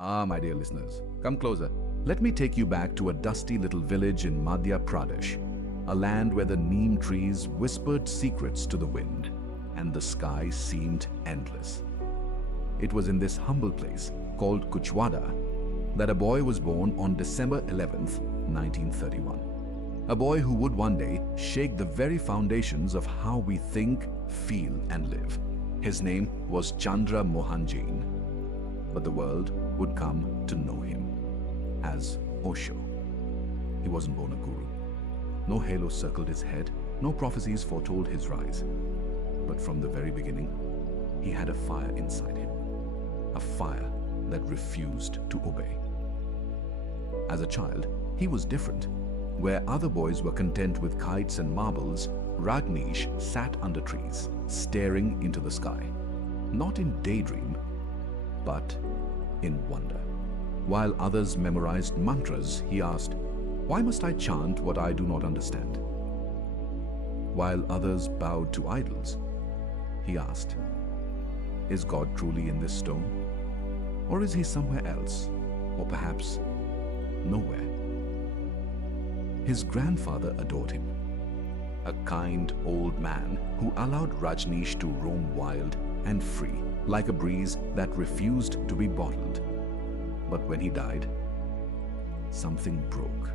My dear listeners, come closer. Let me take you back to a dusty little village in Madhya Pradesh, a land where the neem trees whispered secrets to the wind and the sky seemed endless. It was in this humble place, called Kuchwada, that a boy was born on December 11th, 1931. A boy who would one day shake the very foundations of how we think, feel, and live. His name was Chandra Mohan Jain, but the world would come to know him as Osho. He wasn't born a guru. No halo circled his head, no prophecies foretold his rise. But from the very beginning, he had a fire inside him, a fire that refused to obey. As a child, he was different. Where other boys were content with kites and marbles, Rajneesh sat under trees, staring into the sky, not in daydream, but in wonder. While others memorized mantras, he asked, "Why must I chant what I do not understand?" While others bowed to idols, he asked, "Is God truly in this stone? Or is he somewhere else? Or perhaps nowhere?" His grandfather adored him, a kind old man who allowed Rajneesh to roam wild and free, like a breeze that refused to be bottled. But when he died, something broke.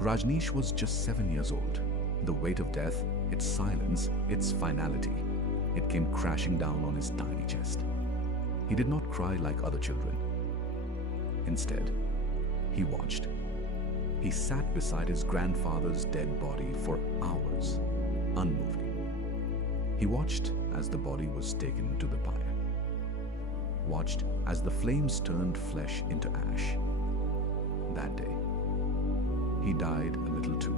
Rajneesh was just 7 years old. The weight of death, its silence, its finality, it came crashing down on his tiny chest. He did not cry like other children. Instead, he watched. He sat beside his grandfather's dead body for hours, unmoving. He watched as the body was taken to the pyre. Watched as the flames turned flesh into ash. That day, he died a little too.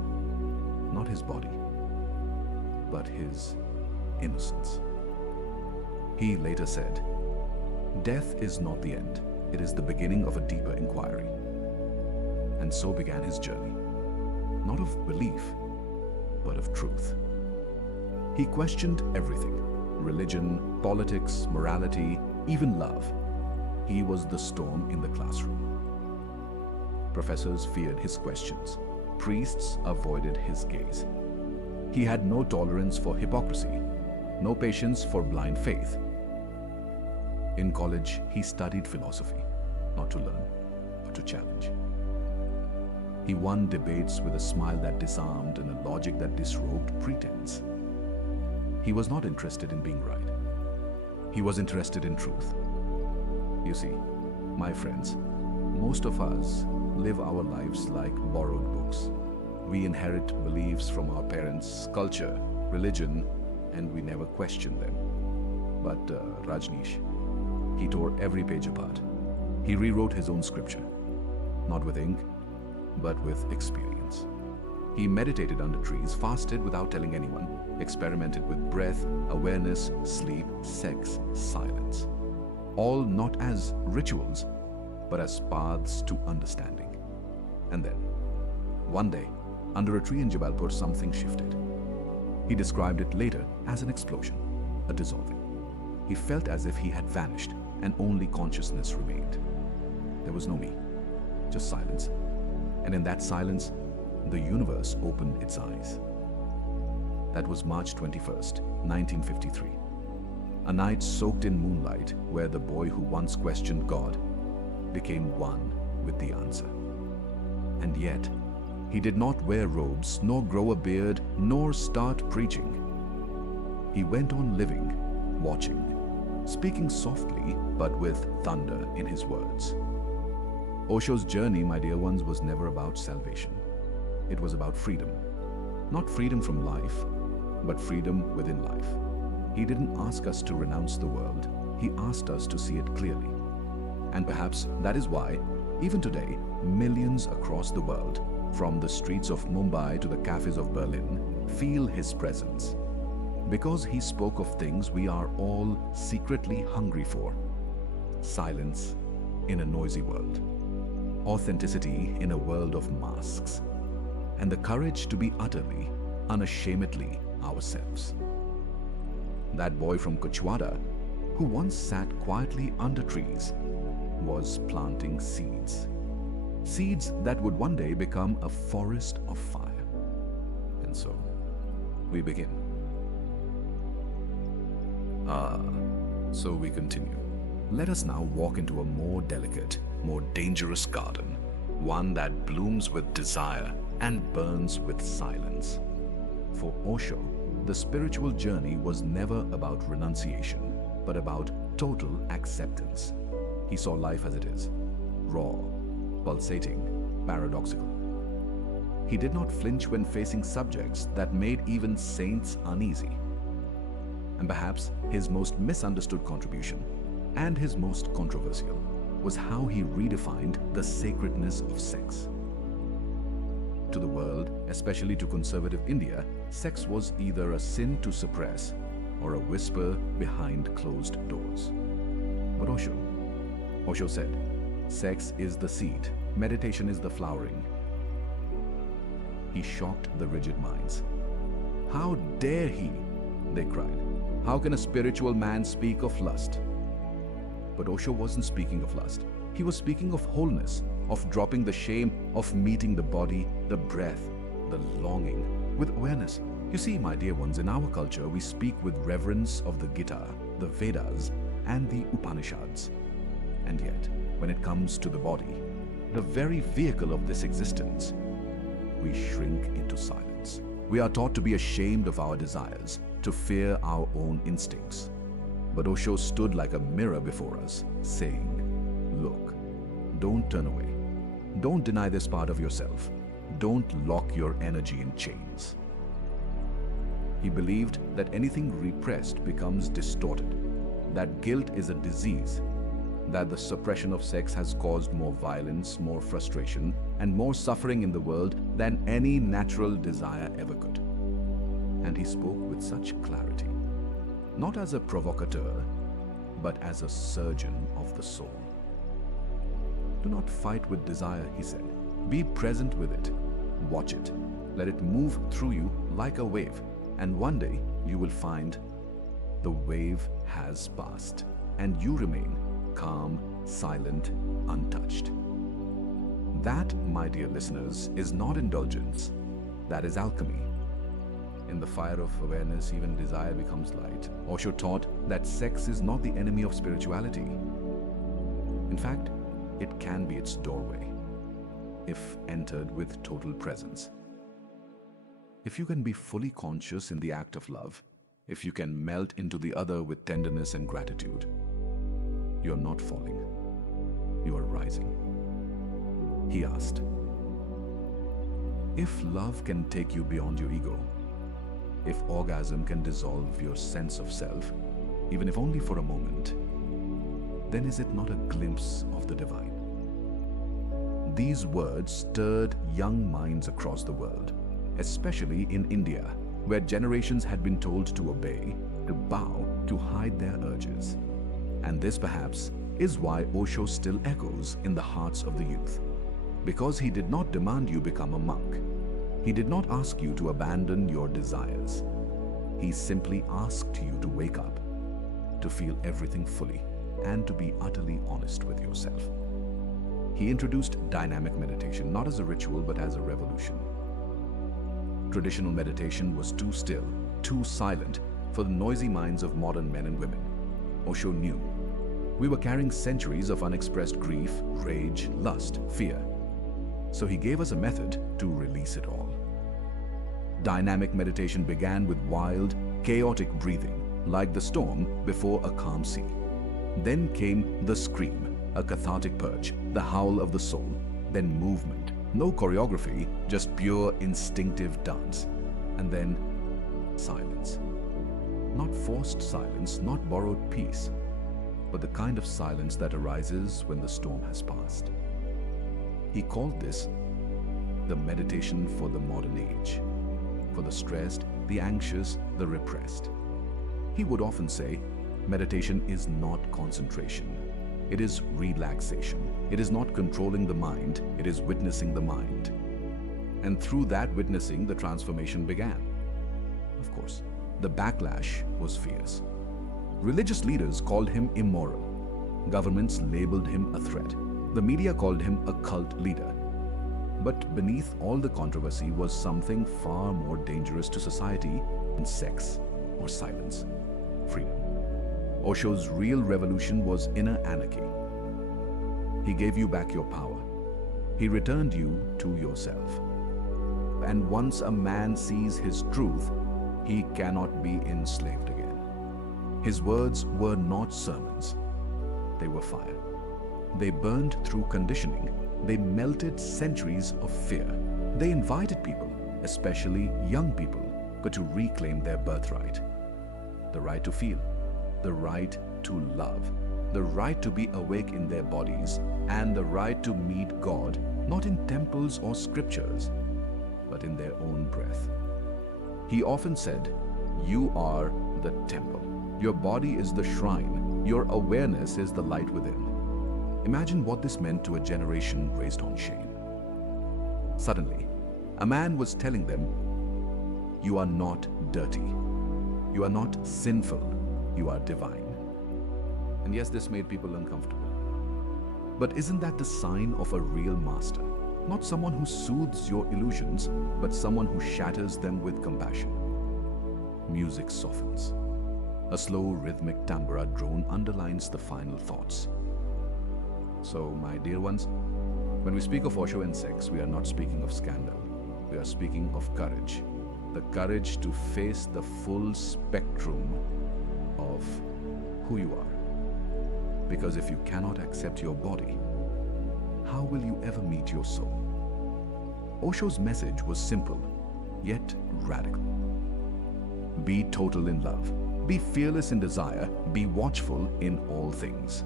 Not his body, but his innocence. He later said, "Death is not the end. It is the beginning of a deeper inquiry." And so began his journey, not of belief, but of truth. He questioned everything: religion, politics, morality, even love. He was the storm in the classroom. Professors feared his questions. Priests avoided his gaze. He had no tolerance for hypocrisy, no patience for blind faith. In college, he studied philosophy, not to learn, but to challenge. He won debates with a smile that disarmed and a logic that disrobed pretense. He was not interested in being right. He was interested in truth. You see, my friends, most of us live our lives like borrowed books. We inherit beliefs from our parents, culture, religion, and we never question them. But Rajneesh, he tore every page apart. He rewrote his own scripture, not with ink, but with experience. He meditated under trees, fasted without telling anyone, experimented with breath, awareness, sleep, sex, silence. All not as rituals, but as paths to understanding. And then, one day, under a tree in Jabalpur, something shifted. He described it later as an explosion, a dissolving. He felt as if he had vanished and only consciousness remained. There was no me, just silence. And in that silence, the universe opened its eyes. That was March 21st, 1953. A night soaked in moonlight where the boy who once questioned God became one with the answer. And yet, he did not wear robes, nor grow a beard, nor start preaching. He went on living, watching, speaking softly but with thunder in his words. Osho's journey, my dear ones, was never about salvation. It was about freedom. Not freedom from life, but freedom within life. He didn't ask us to renounce the world. He asked us to see it clearly. And perhaps that is why, even today, millions across the world, from the streets of Mumbai to the cafes of Berlin, feel his presence. Because he spoke of things we are all secretly hungry for. Silence in a noisy world. Authenticity in a world of masks. And the courage to be utterly, unashamedly ourselves. That boy from Kuchwada, who once sat quietly under trees, was planting seeds. Seeds that would one day become a forest of fire. And so, we begin. So we continue. Let us now walk into a more delicate, more dangerous garden, one that blooms with desire and burns with silence. For Osho, the spiritual journey was never about renunciation, but about total acceptance. He saw life as it is, raw, pulsating, paradoxical. He did not flinch when facing subjects that made even saints uneasy. And perhaps his most misunderstood contribution, and his most controversial, was how he redefined the sacredness of sex. To the world, especially to conservative India, sex was either a sin to suppress or a whisper behind closed doors. But Osho said, sex is the seed, meditation is the flowering. He shocked the rigid minds. How dare he? They cried. How can a spiritual man speak of lust? But Osho wasn't speaking of lust. He was speaking of wholeness, of dropping the shame, of meeting the body, the breath, the longing, with awareness. You see, my dear ones, in our culture, we speak with reverence of the Gita, the Vedas, and the Upanishads. And yet, when it comes to the body, the very vehicle of this existence, we shrink into silence. We are taught to be ashamed of our desires, to fear our own instincts. But Osho stood like a mirror before us, saying, look, don't turn away. Don't deny this part of yourself. Don't lock your energy in chains. He believed that anything repressed becomes distorted, that guilt is a disease, that the suppression of sex has caused more violence, more frustration, and more suffering in the world than any natural desire ever could. And he spoke with such clarity, not as a provocateur, but as a surgeon of the soul. Do not fight with desire, he said. Be present with it. Watch it. Let it move through you like a wave. And one day you will find the wave has passed and you remain calm, silent, untouched. That, my dear listeners, is not indulgence. That is alchemy. In the fire of awareness, even desire becomes light. Osho taught that sex is not the enemy of spirituality. In fact, it can be its doorway, if entered with total presence. If you can be fully conscious in the act of love, if you can melt into the other with tenderness and gratitude, you're not falling, you are rising. He asked, if love can take you beyond your ego, if orgasm can dissolve your sense of self, even if only for a moment, then is it not a glimpse of the divine? These words stirred young minds across the world, especially in India, where generations had been told to obey, to bow, to hide their urges. And this perhaps is why Osho still echoes in the hearts of the youth. Because he did not demand you become a monk. He did not ask you to abandon your desires. He simply asked you to wake up, to feel everything fully, and to be utterly honest with yourself. He introduced dynamic meditation, not as a ritual, but as a revolution. Traditional meditation was too still, too silent for the noisy minds of modern men and women. Osho knew we were carrying centuries of unexpressed grief, rage, lust, fear. So he gave us a method to release it all. Dynamic meditation began with wild, chaotic breathing, like the storm before a calm sea. Then came the scream, a cathartic purge, the howl of the soul, then movement. No choreography, just pure instinctive dance. And then silence. Not forced silence, not borrowed peace, but the kind of silence that arises when the storm has passed. He called this the meditation for the modern age, for the stressed, the anxious, the repressed. He would often say, meditation is not concentration. It is relaxation. It is not controlling the mind, it is witnessing the mind. And through that witnessing, the transformation began. Of course, the backlash was fierce. Religious leaders called him immoral. Governments labeled him a threat. The media called him a cult leader. But beneath all the controversy was something far more dangerous to society than sex or silence: freedom. Osho's real revolution was inner anarchy. He gave you back your power. He returned you to yourself. And once a man sees his truth, he cannot be enslaved again. His words were not sermons. They were fire. They burned through conditioning. They melted centuries of fear. They invited people, especially young people, to reclaim their birthright. The right to feel, the right to love, the right to be awake in their bodies, and the right to meet God, not in temples or scriptures, but in their own breath. He often said, "You are the temple. Your body is the shrine. Your awareness is the light within." Imagine what this meant to a generation raised on shame. Suddenly, a man was telling them, "You are not dirty. You are not sinful. You are divine." And yes, this made people uncomfortable. But isn't that the sign of a real master? Not someone who soothes your illusions, but someone who shatters them with compassion. Music softens. A slow rhythmic tambura drone underlines the final thoughts. So, my dear ones, when we speak of Osho and sex, we are not speaking of scandal. We are speaking of courage. The courage to face the full spectrum of who you are. Because if you cannot accept your body, how will you ever meet your soul? Osho's message was simple, yet radical. Be total in love. Be fearless in desire. Be watchful in all things.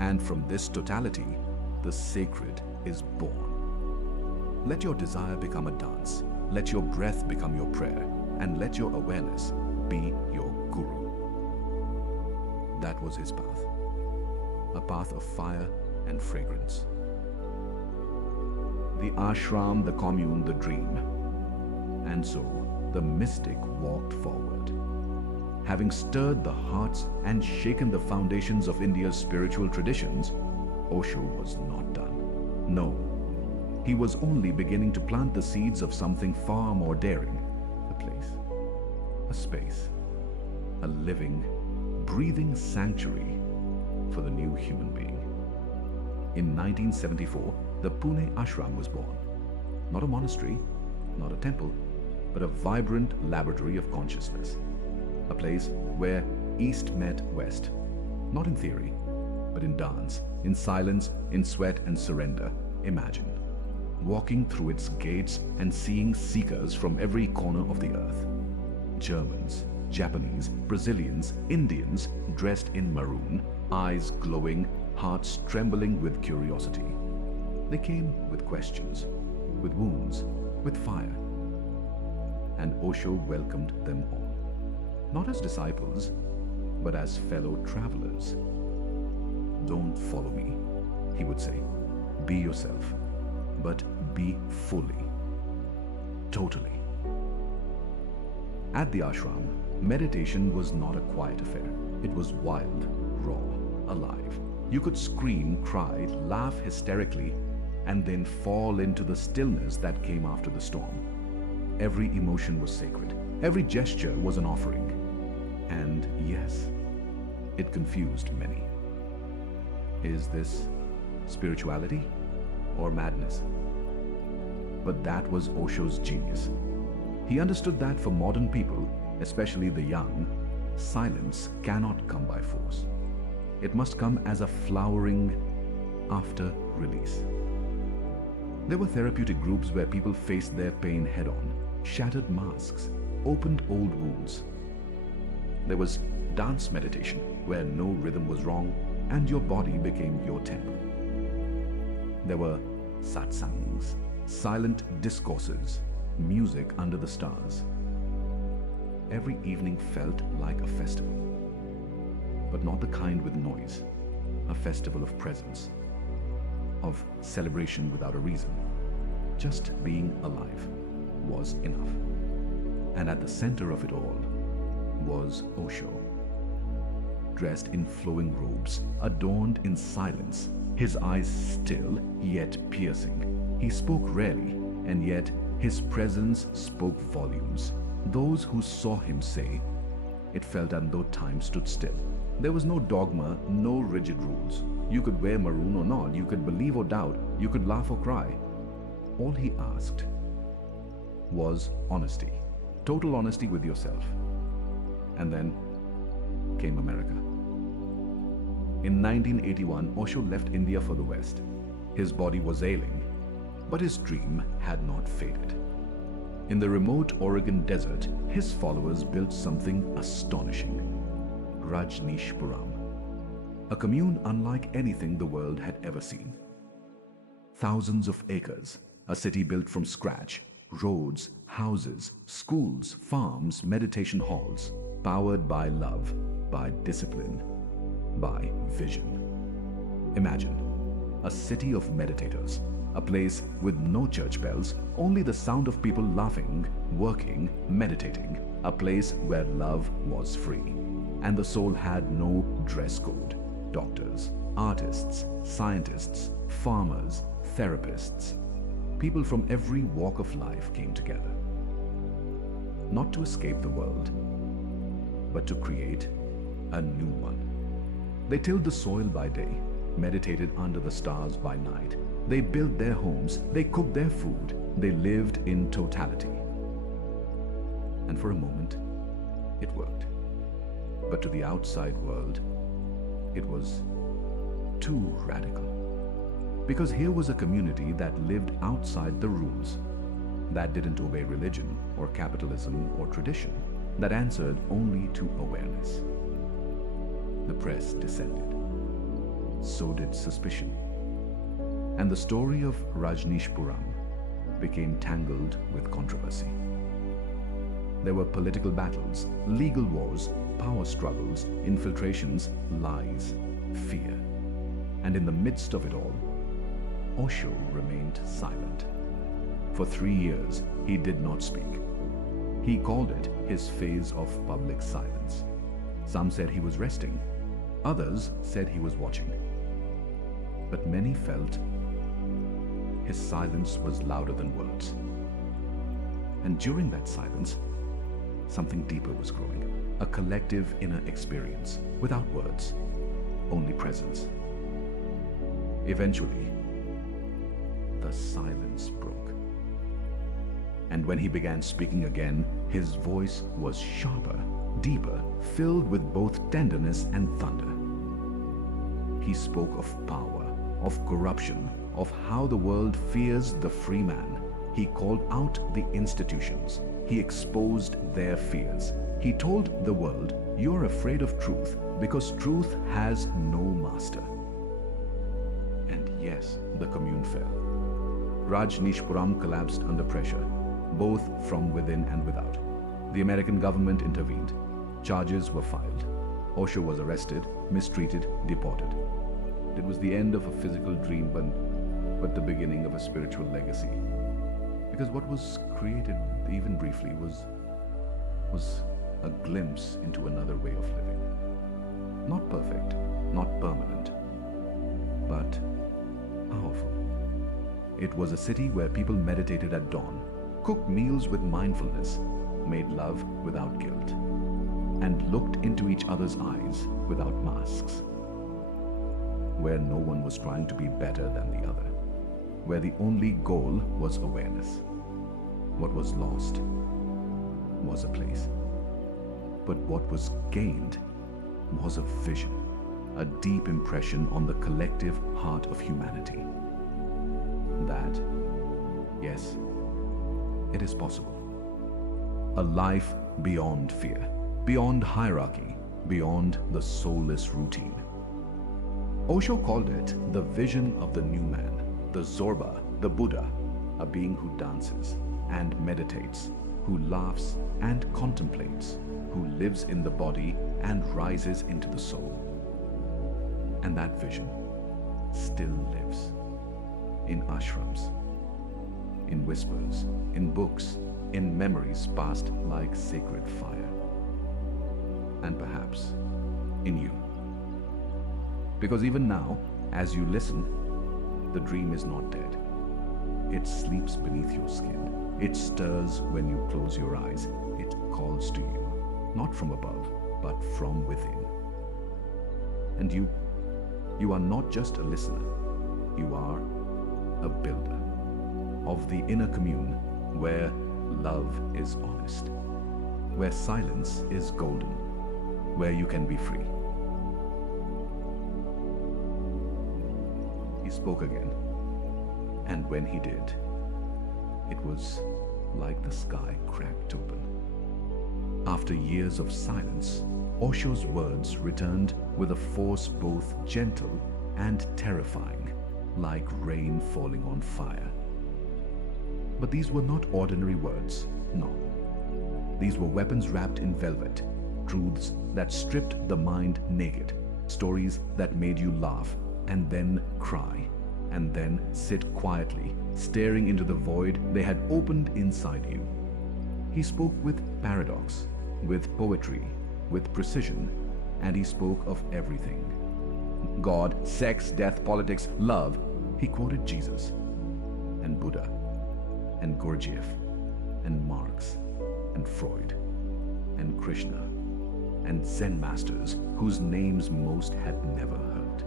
And from this totality, the sacred is born. Let your desire become a dance. Let your breath become your prayer. And let your awareness be your guru. That was his path. A path of fire and fragrance. The ashram, the commune, the dream. And so, the mystic walked forward. Having stirred the hearts and shaken the foundations of India's spiritual traditions, Osho was not done. No, he was only beginning to plant the seeds of something far more daring. A place, a space, a living, breathing sanctuary for the new human being. In 1974, the Pune ashram was born. Not a monastery, not a temple, but a vibrant laboratory of consciousness. A place where East met West, not in theory, but in dance, in silence, in sweat and surrender. Imagine walking through its gates and seeing seekers from every corner of the earth. Germans, Japanese, Brazilians, Indians, dressed in maroon, eyes glowing, hearts trembling with curiosity. They came with questions, with wounds, with fire. And Osho welcomed them all. Not as disciples, but as fellow travelers. "Don't follow me," he would say. "Be yourself, but be fully, totally." At the ashram, meditation was not a quiet affair. It was wild, raw, alive. You could scream, cry, laugh hysterically, and then fall into the stillness that came after the storm. Every emotion was sacred. Every gesture was an offering. And yes, it confused many. Is this spirituality or madness? But that was Osho's genius. He understood that for modern people, especially the young, silence cannot come by force. It must come as a flowering after release. There were therapeutic groups where people faced their pain head-on, shattered masks, opened old wounds. There was dance meditation, where no rhythm was wrong and your body became your temple. There were satsangs, silent discourses, music under the stars. Every evening felt like a festival, but not the kind with noise, a festival of presence, of celebration without a reason. Just being alive was enough. And at the center of it all was Osho. dressed in flowing robes, adorned in silence, his eyes still yet piercing. He spoke rarely, and yet his presence spoke volumes. Those who saw him say, it felt as though time stood still. There was no dogma, no rigid rules. You could wear maroon or not, you could believe or doubt, you could laugh or cry. All he asked was honesty, total honesty with yourself. And then came America. In 1981, Osho left India for the West. His body was ailing, but his dream had not faded. In the remote Oregon desert, his followers built something astonishing. Rajneeshpuram, a commune unlike anything the world had ever seen. Thousands of acres, a city built from scratch, roads, houses, schools, farms, meditation halls, powered by love, by discipline, by vision. Imagine a city of meditators, a place with no church bells, only the sound of people laughing, working, meditating, a place where love was free, and the soul had no dress code. Doctors, artists, scientists, farmers, therapists, people from every walk of life came together. Not to escape the world, but to create a new one. They tilled the soil by day, meditated under the stars by night. They built their homes, they cooked their food, they lived in totality. And for a moment, it worked. But to the outside world, it was too radical. Because here was a community that lived outside the rules, that didn't obey religion or capitalism or tradition, that answered only to awareness. The press descended. So did suspicion. And the story of Rajneeshpuram became tangled with controversy. There were political battles, legal wars, power struggles, infiltrations, lies, fear. And in the midst of it all, Osho remained silent. For 3 years, he did not speak. He called it his phase of public silence. Some said he was resting. Others said he was watching. But many felt his silence was louder than words. And during that silence, something deeper was growing. A collective inner experience, without words, only presence. Eventually, the silence broke. And when he began speaking again, his voice was sharper, deeper, filled with both tenderness and thunder. He spoke of power, of corruption, of how the world fears the free man. He called out the institutions. He exposed their fears. He told the world, you're afraid of truth because truth has no master. And yes, the commune fell. Rajneeshpuram collapsed under pressure, both from within and without. The American government intervened. Charges were filed. Osho was arrested, mistreated, deported. It was the end of a physical dream, but the beginning of a spiritual legacy. Because what was created, even briefly, was a glimpse into another way of living. Not perfect, not permanent, but powerful. It was a city where people meditated at dawn, cooked meals with mindfulness, made love without guilt, and looked into each other's eyes without masks. Where no one was trying to be better than the other. Where the only goal was awareness. What was lost was a place. But what was gained was a vision, a deep impression on the collective heart of humanity. That, yes, it is possible. A life beyond fear, beyond hierarchy, beyond the soulless routine. Osho called it the vision of the new man, the Zorba, the Buddha, a being who dances and meditates, who laughs and contemplates, who lives in the body and rises into the soul. And that vision still lives in ashrams, in whispers, in books, in memories passed like sacred fire. And perhaps in you. Because even now, as you listen, the dream is not dead. It sleeps beneath your skin. It stirs when you close your eyes. It calls to you, not from above, but from within. And you are not just a listener. You are a builder of the inner commune where love is honest, where silence is golden, where you can be free. He spoke again, and when he did, it was like the sky cracked open. After years of silence, Osho's words returned with a force both gentle and terrifying, like rain falling on fire. But these were not ordinary words, no. These were weapons wrapped in velvet, truths that stripped the mind naked, stories that made you laugh and then cry, and then sit quietly, staring into the void they had opened inside you. He spoke with paradox, with poetry, with precision, and he spoke of everything. God, sex, death, politics, love. He quoted Jesus, and Buddha, and Gurdjieff, and Marx, and Freud, and Krishna, and Zen masters whose names most had never heard.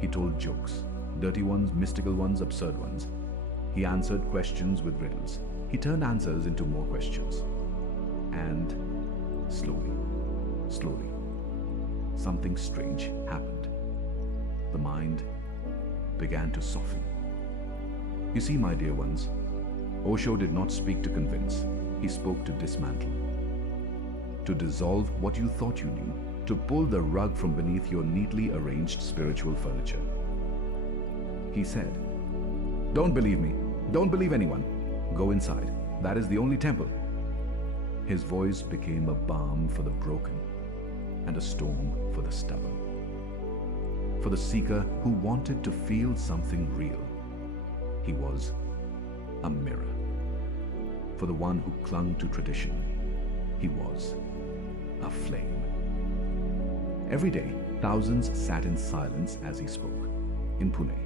He told jokes, dirty ones, mystical ones, absurd ones. He answered questions with riddles. He turned answers into more questions. And slowly, something strange happened. The mind began to soften. You see, my dear ones, Osho did not speak to convince. He spoke to dismantle, to dissolve what you thought you knew, to pull the rug from beneath your neatly arranged spiritual furniture. He said, "Don't believe me. Don't believe anyone. Go inside. That is the only temple." His voice became a balm for the broken and a storm for the stubborn. For the seeker who wanted to feel something real, he was a mirror. For the one who clung to tradition, he was a flame. Every day, thousands sat in silence as he spoke. In Pune,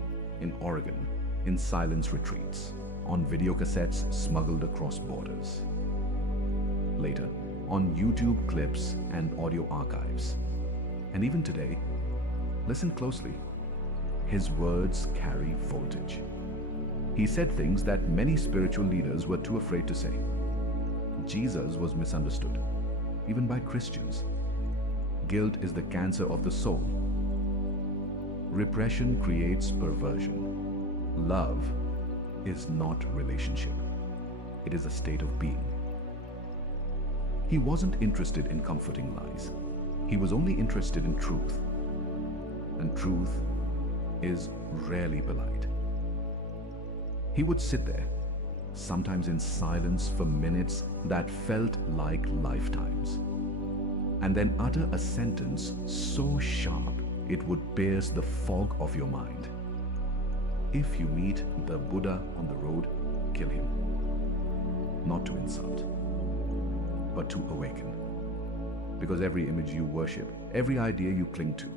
in Oregon, in silence retreats, on video cassettes smuggled across borders. Later, on YouTube clips and audio archives. And even today, listen closely. His words carry voltage. He said things that many spiritual leaders were too afraid to say. Jesus was misunderstood, even by Christians. Guilt is the cancer of the soul. Repression creates perversion. Love is not relationship. It is a state of being. He wasn't interested in comforting lies. He was only interested in truth. And truth is rarely polite. He would sit there, sometimes in silence for minutes that felt like lifetimes, and then utter a sentence so sharp it would pierce the fog of your mind. If you meet the Buddha on the road, kill him. Not to insult, but to awaken. Because every image you worship, every idea you cling to,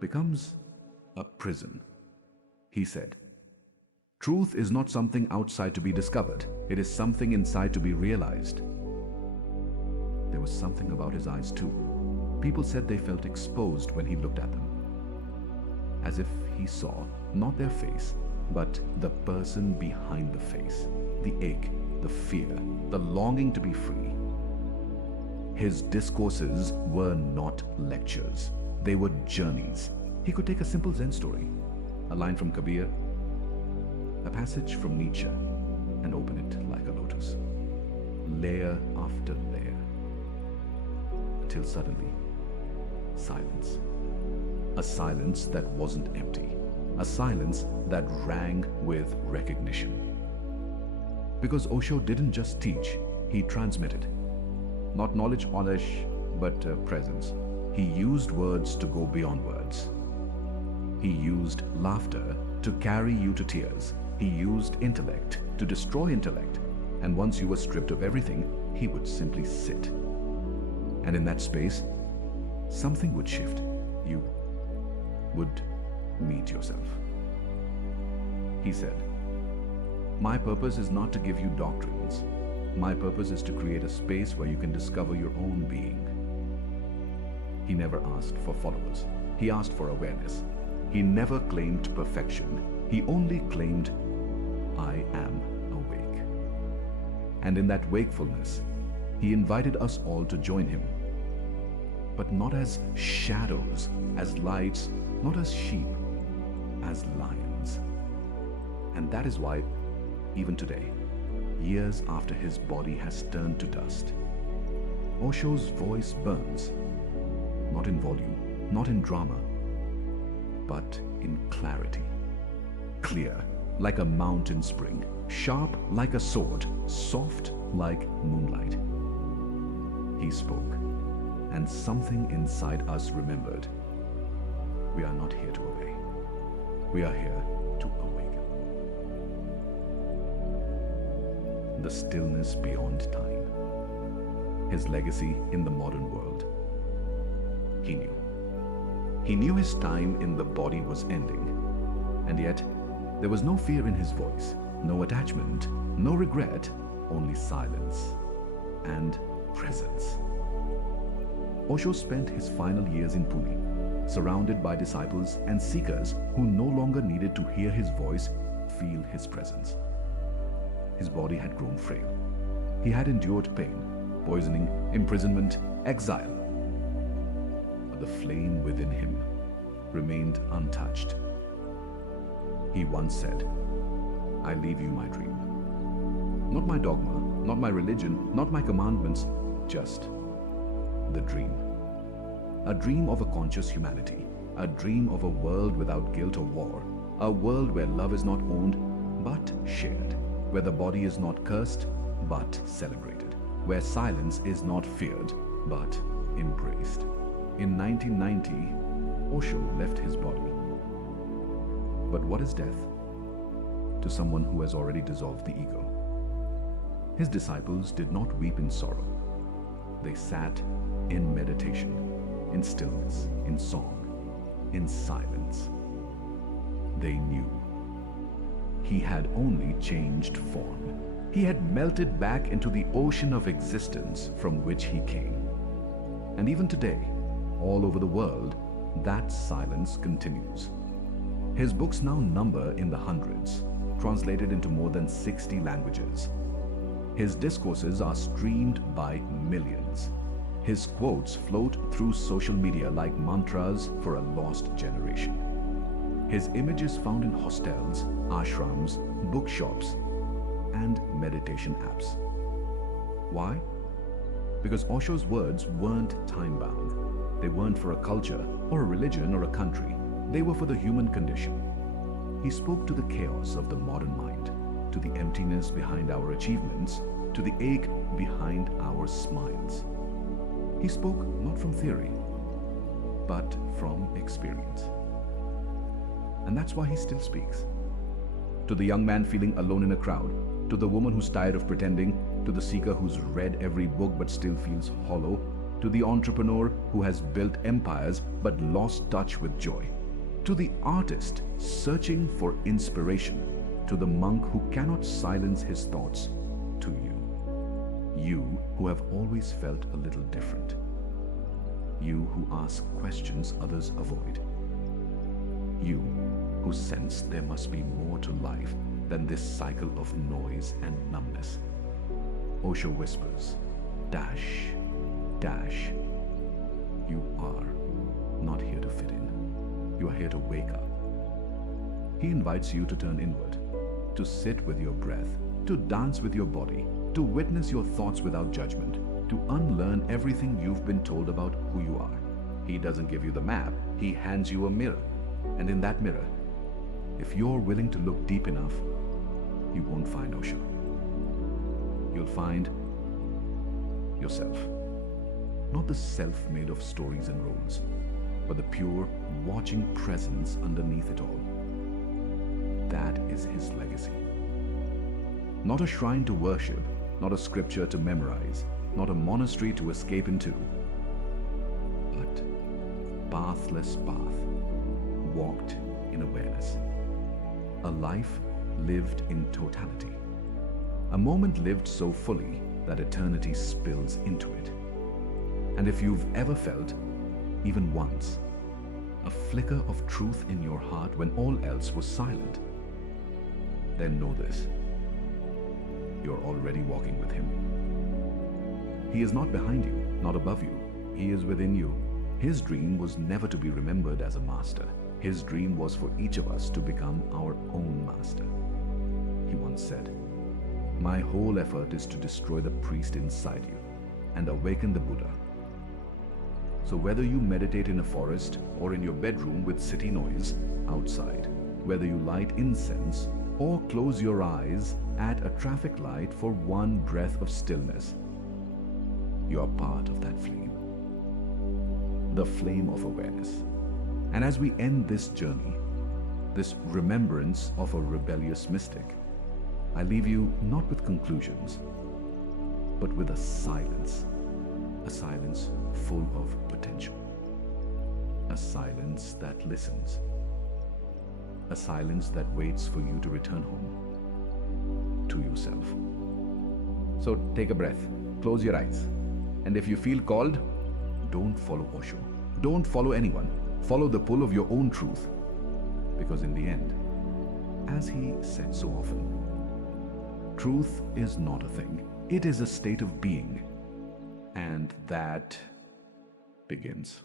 becomes a prison. He said, "Truth is not something outside to be discovered. It is something inside to be realized." There was something about his eyes too. People said they felt exposed when he looked at them. As if he saw not their face, but the person behind the face. The ache, the fear, the longing to be free. His discourses were not lectures. They were journeys. He could take a simple Zen story, a line from Kabir, a passage from Nietzsche, and open it like a lotus, layer after layer, until suddenly, silence. A silence that wasn't empty, a silence that rang with recognition. Because Osho didn't just teach, he transmitted. Not knowledge, but presence. He used words to go beyond words. He used laughter to carry you to tears. He used intellect to destroy intellect. And once you were stripped of everything, he would simply sit. And in that space, something would shift. would meet yourself. He said, "My purpose is not to give you doctrines. My purpose is to create a space where you can discover your own being." He never asked for followers. He asked for awareness. He never claimed perfection. He only claimed, "I am awake." And in that wakefulness, he invited us all to join him. But not as shadows, as lights, not as sheep, as lions. And that is why, even today, years after his body has turned to dust, Osho's voice burns, not in volume, not in drama, but in clarity. Clear like a mountain spring, sharp like a sword, soft like moonlight. He spoke, and something inside us remembered. We are not here to obey. We are here to awaken. The stillness beyond time. His legacy in the modern world. He knew. He knew his time in the body was ending, and yet there was no fear in his voice, no attachment, no regret, only silence and presence. Osho spent his final years in Pune, surrounded by disciples and seekers who no longer needed to hear his voice, feel his presence. His body had grown frail. He had endured pain, poisoning, imprisonment, exile. But the flame within him remained untouched. He once said, "I leave you my dream. Not my dogma, not my religion, not my commandments, just the dream. A dream of a conscious humanity, a dream of a world without guilt or war, a world where love is not owned but shared, where the body is not cursed but celebrated, where silence is not feared but embraced." In 1990, Osho left his body. But what is death to someone who has already dissolved the ego? His disciples did not weep in sorrow. They sat in meditation, in stillness, in song, in silence. They knew. He had only changed form. He had melted back into the ocean of existence from which he came. And even today, all over the world, that silence continues. His books now number in the hundreds, translated into more than 60 languages. His discourses are streamed by millions. His quotes float through social media like mantras for a lost generation. His image is found in hostels, ashrams, bookshops, and meditation apps. Why? Because Osho's words weren't time-bound. They weren't for a culture or a religion or a country. They were for the human condition. He spoke to the chaos of the modern mind, to the emptiness behind our achievements, to the ache behind our smiles. He spoke not from theory, but from experience. And that's why he still speaks. To the young man feeling alone in a crowd, to the woman who's tired of pretending, to the seeker who's read every book but still feels hollow, to the entrepreneur who has built empires but lost touch with joy, to the artist searching for inspiration, to the monk who cannot silence his thoughts, to you. You who have always felt a little different. You who ask questions others avoid. You who sense there must be more to life than this cycle of noise and numbness. Osho whispers, dash, dash. You are not here to fit in. You are here to wake up. He invites you to turn inward, to sit with your breath, to dance with your body, to witness your thoughts without judgment, to unlearn everything you've been told about who you are. He doesn't give you the map, he hands you a mirror. And in that mirror, if you're willing to look deep enough, you won't find Osho. You'll find yourself. Not the self made of stories and roles, but the pure, watching presence underneath it all. That is his legacy. Not a shrine to worship, not a scripture to memorize, not a monastery to escape into, but pathless path, walked in awareness. A life lived in totality. A moment lived so fully that eternity spills into it. And if you've ever felt, even once, a flicker of truth in your heart when all else was silent, then know this: you're already walking with Him. He is not behind you, not above you. He is within you. His dream was never to be remembered as a master. His dream was for each of us to become our own master. He once said, "My whole effort is to destroy the priest inside you and awaken the Buddha." So whether you meditate in a forest or in your bedroom with city noise outside, whether you light incense or close your eyes at a traffic light for one breath of stillness, you are part of that flame, the flame of awareness. And as we end this journey, this remembrance of a rebellious mystic, I leave you not with conclusions, but with a silence full of potential, a silence that listens, a silence that waits for you to return home to yourself. So take a breath, close your eyes, and if you feel called, don't follow Osho, don't follow anyone, follow the pull of your own truth, because in the end, as he said so often, truth is not a thing, it is a state of being, and that begins.